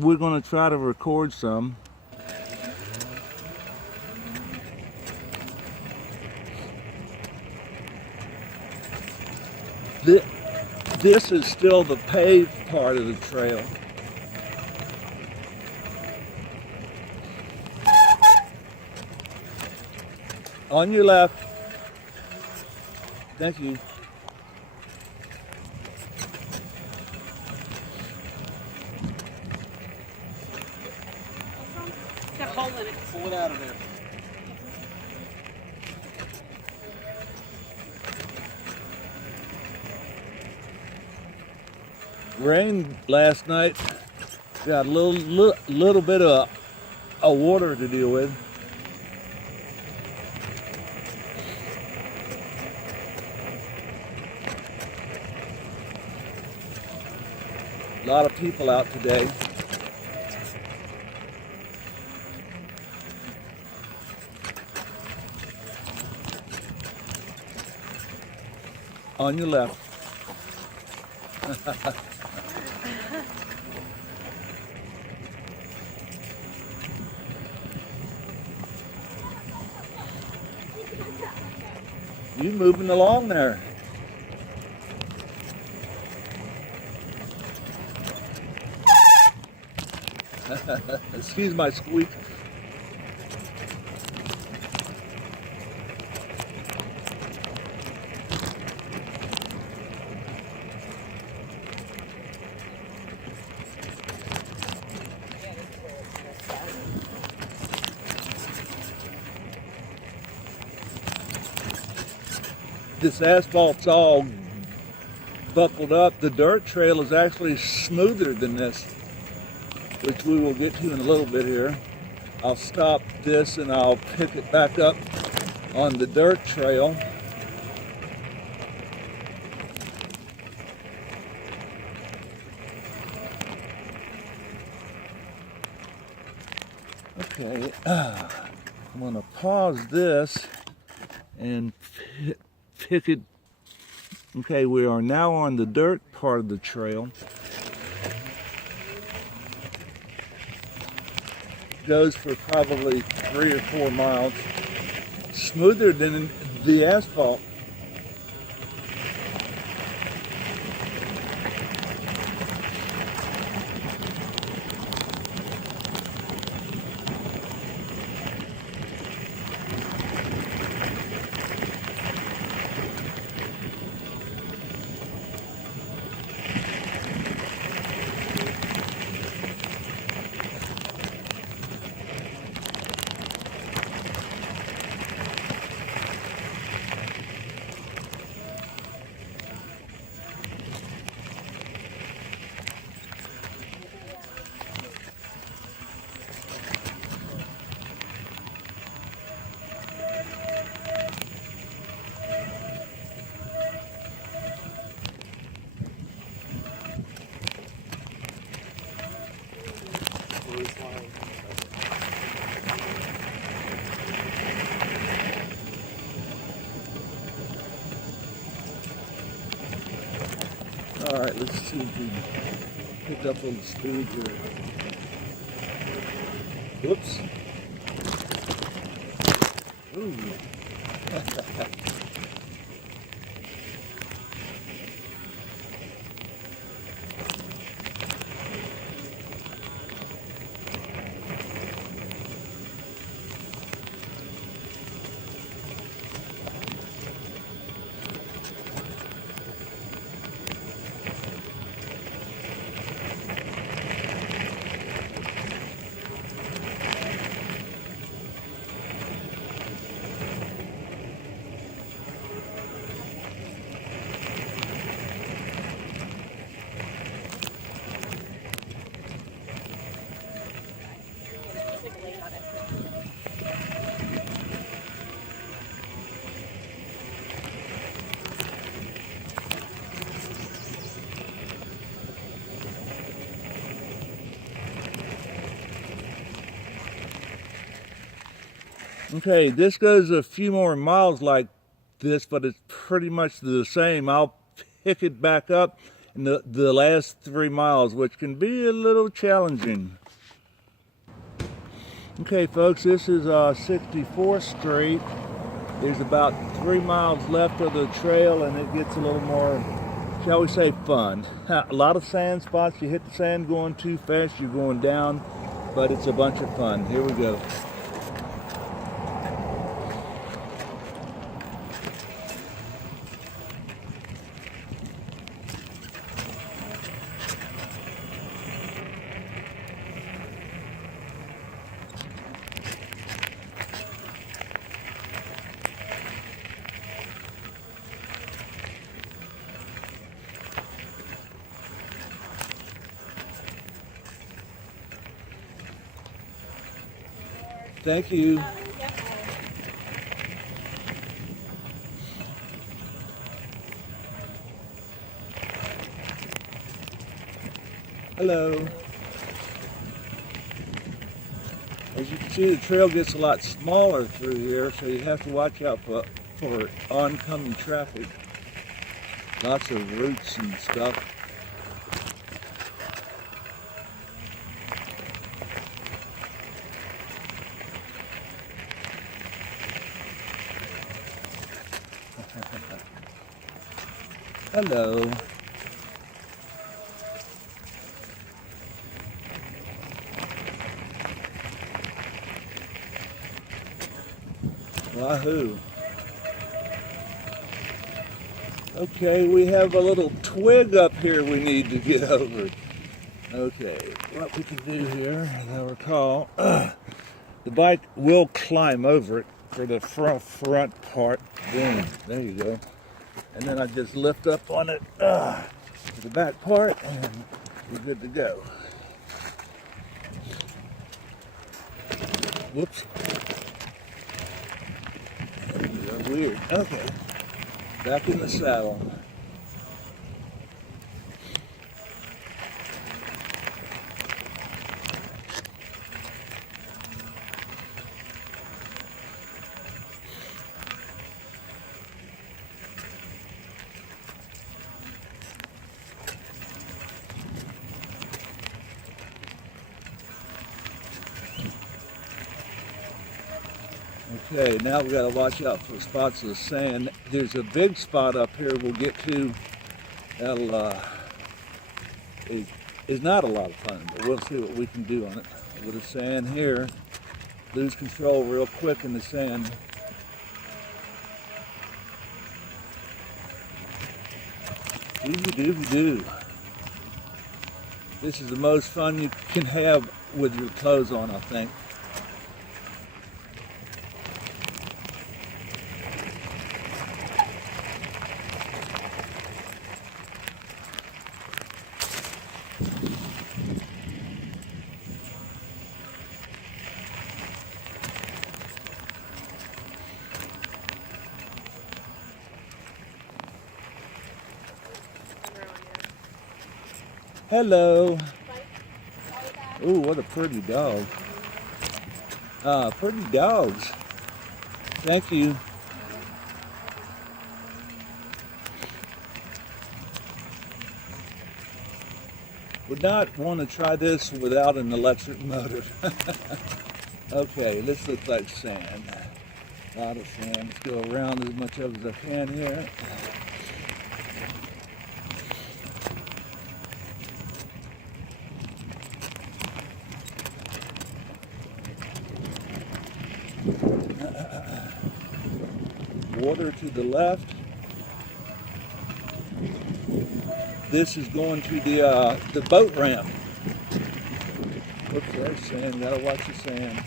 We're going to try to record some. This is still the paved part of the trail. On your left. Thank you. It's got a hole in it. Pull it out of there. Rain last night. Got a little bit of water to deal with. A lot of people out today. On your left. You moving along there. Excuse my squeak. This asphalt's all buckled up. The dirt trail is actually smoother than this, which we will get to in a little bit here. I'll stop this and I'll pick it back up on the dirt trail. Okay, I'm going to pause this and pick it. Okay, we are now on the dirt part of the trail. Goes for probably 3 or 4 miles. Smoother than the asphalt. All right, let's see if we can pick up on the speed here. Whoops. Ooh. Okay, this goes a few more miles like this, but it's pretty much the same. I'll pick it back up in the last 3 miles, which can be a little challenging. Okay, folks, this is 64th Street. There's about 3 miles left of the trail, and it gets a little more, shall we say, fun. A lot of sand spots. You hit the sand going too fast, you're going down, but it's a bunch of fun. Here we go. Thank you. Hello. As you can see, the trail gets a lot smaller through here, so you have to watch out for oncoming traffic. Lots of roots and stuff. Hello. Wahoo. Okay, we have a little twig up here we need to get over. Okay, what we can do here, as I recall, the bike will climb over it for the front part. Boom, there you go. And then I just lift up on it to the back part, and we're good to go. Whoops. That's weird. Okay. Back in the saddle. Okay, now we got to watch out for spots of sand. There's a big spot up here we'll get to. That'll is not a lot of fun, but we'll see what we can do on it. With the sand here, lose control real quick in the sand. Doo-doo-doo-doo. This is the most fun you can have with your clothes on, I think. Hello. Ooh, what a pretty dog. Pretty dogs. Thank you. Would not want to try this without an electric motor. Okay, this looks like sand. A lot of sand. Let's go around as much of as I can here. Water to the left. This is going to the boat ramp. Whoops, there's sand. Gotta watch the sand.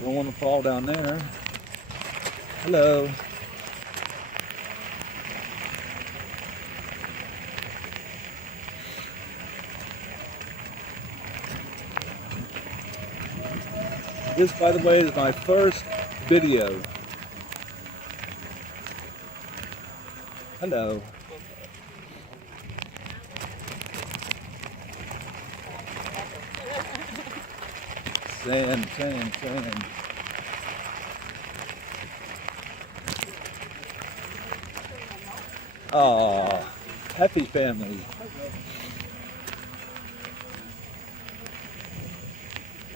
Don't want to fall down there. Hello. This, by the way, is my first video. Hello. Sand, sand, sand. Aw, happy family.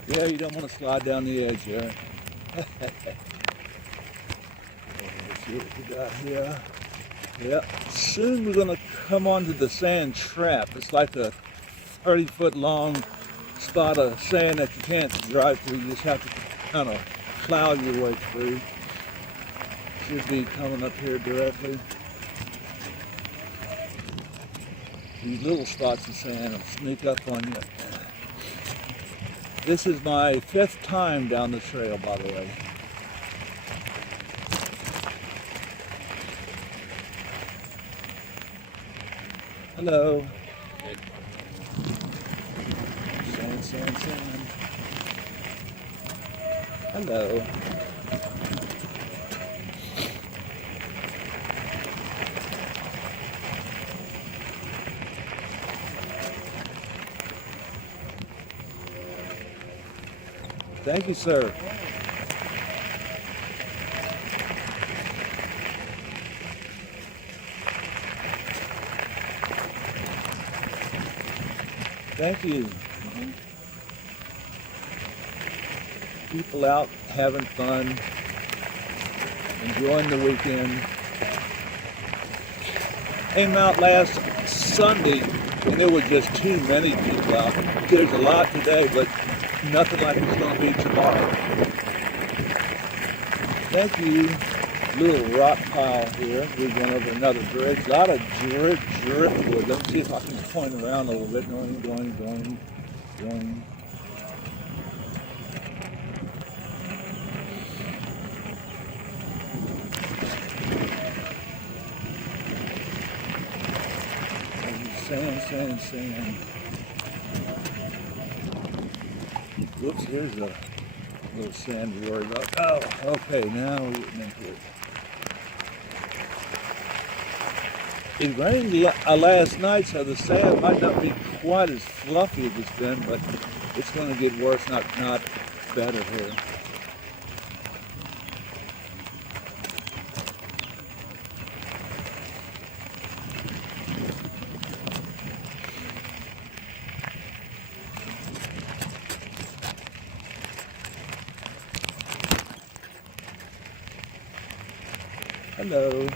Yeah, you don't want to slide down the edge there. Let's see what we got here. Yeah, soon we're going to come onto the sand trap. It's like a 30-foot long spot of sand that you can't drive through. You just have to kind of plow your way through. Should be coming up here directly. These little spots of sand will sneak up on you. This is my 5th time down the trail, by the way. Hello. Sand, sand, sand. Hello. Thank you, sir. Thank you. People out having fun, enjoying the weekend. Came out last Sunday and there were just too many people out. There's a lot today, but nothing like it's going to be tomorrow. Thank you. Little rock pile here. We're going over another bridge. A lot of driftwood. Let's see if I can point around a little bit. Going. Sand. Whoops, here's a little sand to worry about. Oh, okay, now we're getting into it. It rained last night, so the sand might not be quite as fluffy as it's been, but it's going to get worse, not better here. Hello.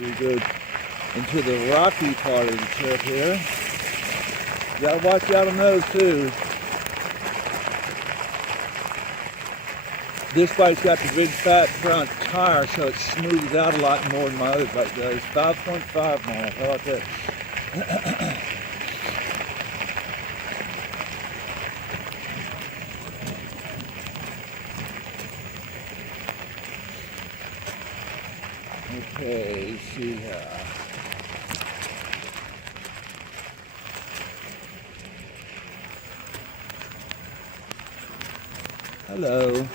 We go into the rocky part of the trip here. You gotta watch out on those too. This bike's got the big fat front tire, so it smooths out a lot more than my other bike does. 5.5 miles, how about that? Okay, let's see. Hello.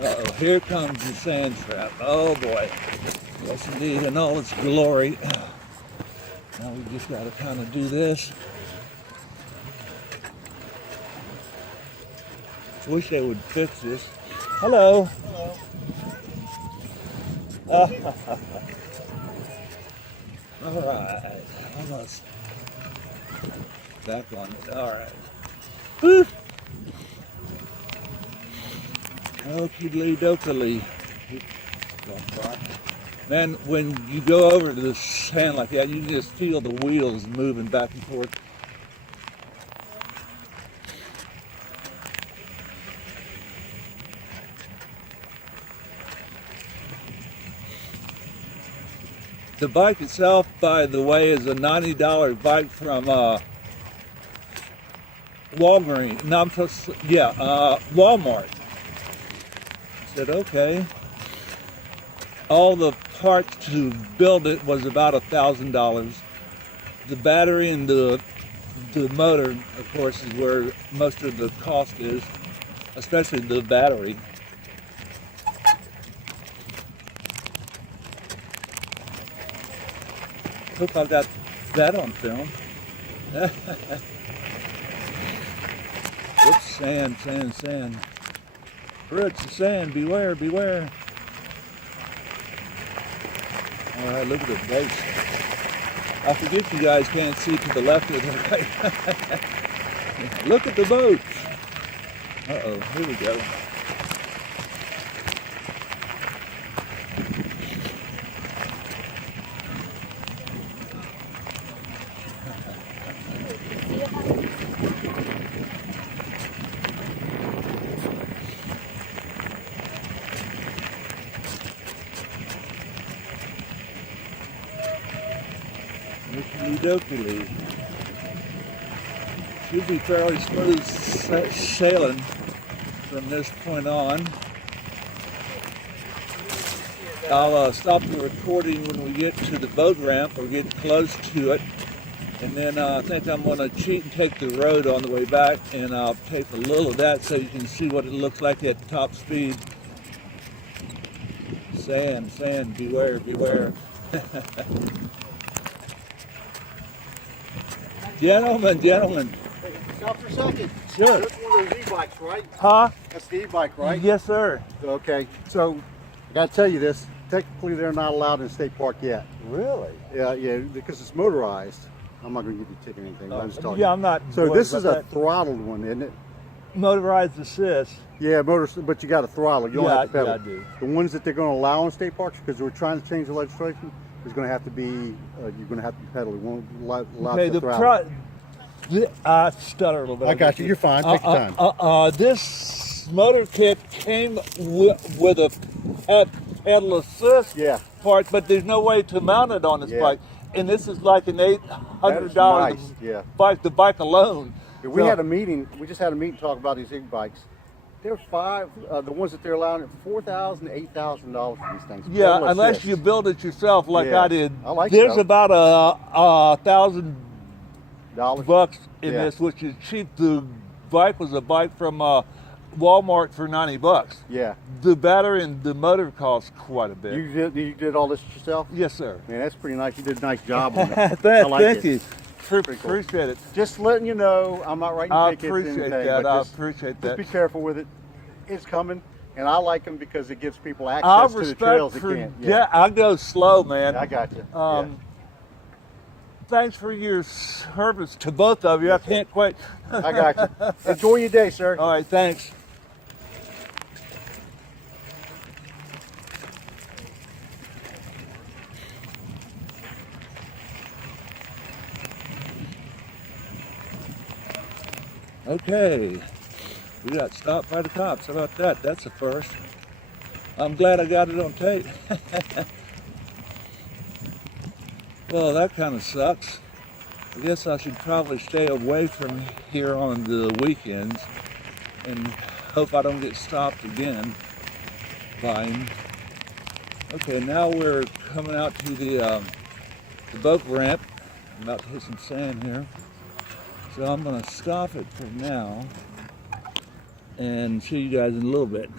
Uh-oh, here comes the sand trap. Oh boy. Yes indeed, in all its glory. Now we just gotta kind of do this. Wish they would fix this. Hello. All right, almost back on it. All right. Woo. Okie dokie. Man, when you go over to the sand like that, you just feel the wheels moving back and forth. The bike itself, by the way, is a $90 bike from Walgreens. No, Walmart. I said, okay. All the parts to build it was about $1,000. The battery and the motor, of course, is where most of the cost is, especially the battery. Hope I got that on film. Whoops, sand, sand, sand. Roots of sand, beware, beware. All right, look at the boats. I forget you guys can't see to the left or the right. Look at the boats. Uh-oh, here we go. Dokey. Should be fairly smooth sailing from this point on. I'll stop the recording when we get to the boat ramp or get close to it, and then I think I'm going to cheat and take the road on the way back, and I'll take a little of that so you can see what it looks like at top speed. Sand, sand, beware, beware. Gentlemen. Stop for a second. Sure. That's one of those e-bikes, right? Huh? That's the e-bike, right? Yes, sir. Okay, so I got to tell you this. Technically, they're not allowed in the state park yet. Really? Yeah, because it's motorized. I'm not going to give you a ticket or anything. I'm just telling you. Yeah, I'm not. So this is a throttled one, isn't it? Motorized assist. Yeah, but you got a throttle. You don't have to pedal. Yeah, I do. The ones that they're going to allow in state parks, because we're trying to change the legislation, is going to have to be, you're going to have to pedal. We won't allow Okay, the throttle. I stutter a little bit. I got you. You're fine. Take your time. This motor kit came with a pedal assist part, but there's no way to mount it on this bike. And this is like an $800 nice. bike, the bike alone. We had a meeting. We just had a meeting to talk about these e-bikes. They're the ones that they're allowing at $4,000 to $8,000 for these things. Yeah, unless you build it yourself like I did. I like There's about $1,000 in Yeah. this, which is cheap. The bike was a bike from Walmart for $90. Yeah. The battery and the motor cost quite a bit. You did all this yourself? Yes, sir. Man, that's pretty nice. You did a nice job on it. Thank you. Cool. Appreciate it. Just letting you know, I'm not writing tickets. I appreciate that. Just be careful with it. It's coming, and I like them because it gives people access to the trails they can't. Yeah, I go slow, man. I got you. Thanks for your service to both of you. I can't quite. I got you. Enjoy your day, sir. All right, thanks. Okay, we got stopped by the cops. How about that? That's a first. I'm glad I got it on tape. Well, that kind of sucks. I guess I should probably stay away from here on the weekends and hope I don't get stopped again by him. Okay, now we're coming out to the boat ramp. I'm about to hit some sand here. So I'm going to stop it for now and see you guys in a little bit.